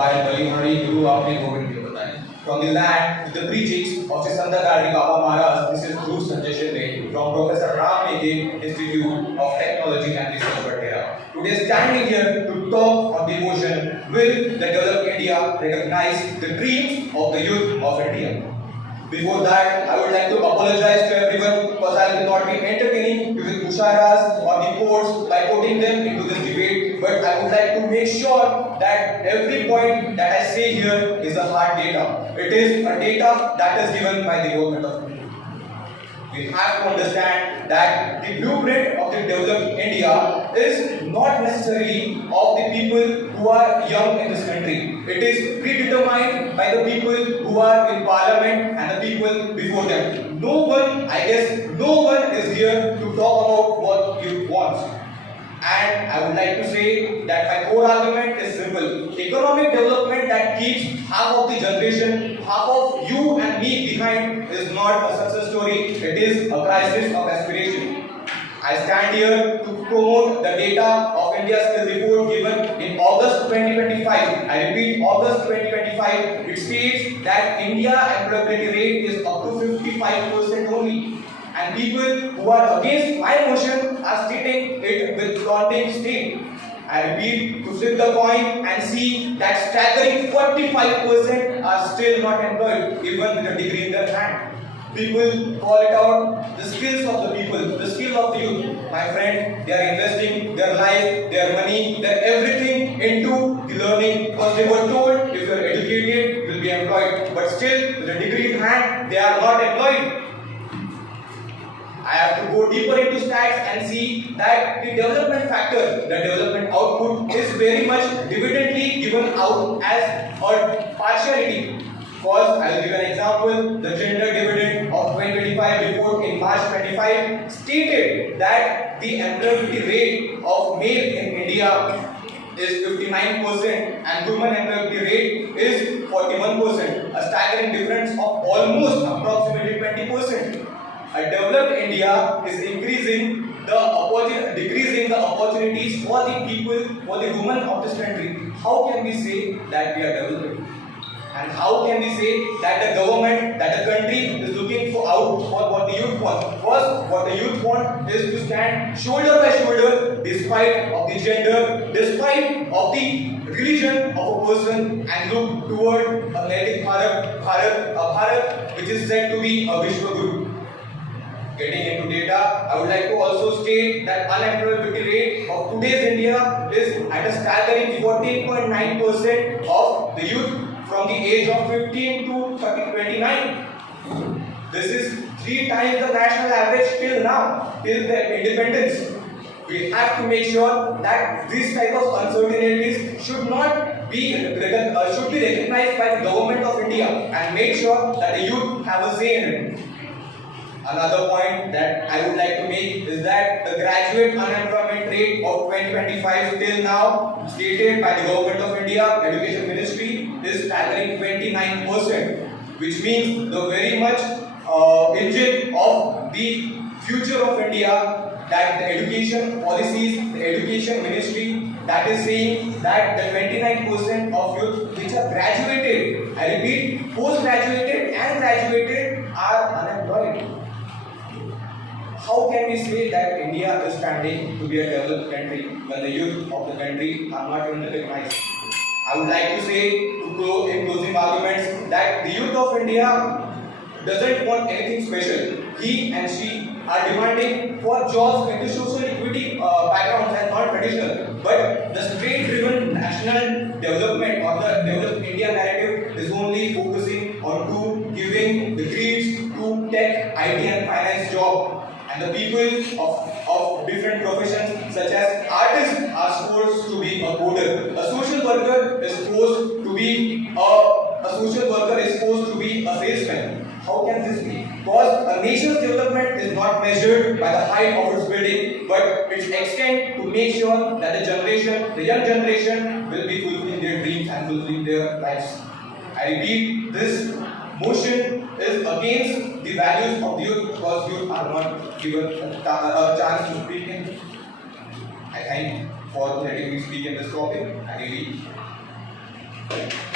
गुरु आपने गोविंद के बताए From the land to the preachings of Sandakari Baba Maharaj, this is true suggestion made from Professor Ram Mege, Institute of Technology and Research, Patera. Today, standing here to talk on the motion, will the developed India recognize the dreams of the youth of India? Before that, I would like to apologize to everyone because I will not be entertaining with musharas or the quotes by putting them into this debate, but I would like to make sure that every point that I say here is a hard data. It is a data that is given by the government of India. We have to understand that the blueprint of the developed India is not necessarily of the people who are young in this country. It is predetermined by the people who are in parliament and the people before them. No one is here to talk about what youth wants. And I would like to say that my core argument is simple. Economic development that keeps half of the generation, half of you and me behind is not a success story. It is a crisis of aspiration. I stand here to promote the data of India's skill report given in August 2025. I repeat, August 2025. It states that India employability rate is up to 55% only. And people who are against my motion are stating it with flaunting state. I repeat, to flip the coin and see that staggering 45% are still not employed, even with a degree in their hand. People call it out the skills of the people, the skill of the youth. My friend, they are investing their life, their money, their everything into the learning because they were told if you are educated, you will be employed. But still, with a degree in hand, they are not employed. I have to go deeper into stats and see that the development factor, the development output is very much dividendly given out as a partiality. First, I will give an example. The gender dividend of 2025 report in March 25 stated that the employability rate of male in India is 59% and women employability rate is 41%, a staggering difference of almost approximately 20%. A developed India is decreasing the opportunities for the people, for the women of this country. How can we say that we are developing? And how can we say that the government, that the country is looking out for what the youth want? First, what the youth want is to stand shoulder by shoulder despite of the gender, despite of the religion of a person and look toward a Naitik Bharat, which is said to be a Vishwa Guru. Getting into data, I would like to also state that unemployability rate of today's India is at a staggering 14.9% of the youth from the age of 15 to 29. This is 3 times the national average till now, till the independence. We have to make sure that these type of uncertainties should be recognized by the government of India and make sure that the youth have a say in it. Another point that I would like to make is that the graduate unemployment rate of 2025 till now stated by the government of India, Education Ministry, is staggering 29%, which means the very much engine of the future of India, that the education policies, the Education Ministry, that is saying that the 29% of youth which are graduated, I repeat, post-graduated and graduated are unemployed. How can we say that India is standing to be a developed country when the youth of the country are not even recognized? I would like to say, in closing arguments, that the youth of India doesn't want anything special. He and she are demanding for jobs into social equity backgrounds and not traditional. But the state-driven national development or the developed India narrative is only focusing on giving degrees to tech, IT and finance jobs. And the people of different professions such as artists are forced to be a coder. A social worker is forced to be a salesman. How can this be? Because a nation's development is not measured by the height of its building, but its extent to make sure that the young generation will be fulfilling their dreams and fulfilling their lives. I repeat, this motion is against the values of the youth because youth are not given a chance to speak in. I thank for letting me speak in this topic. I really Thank you.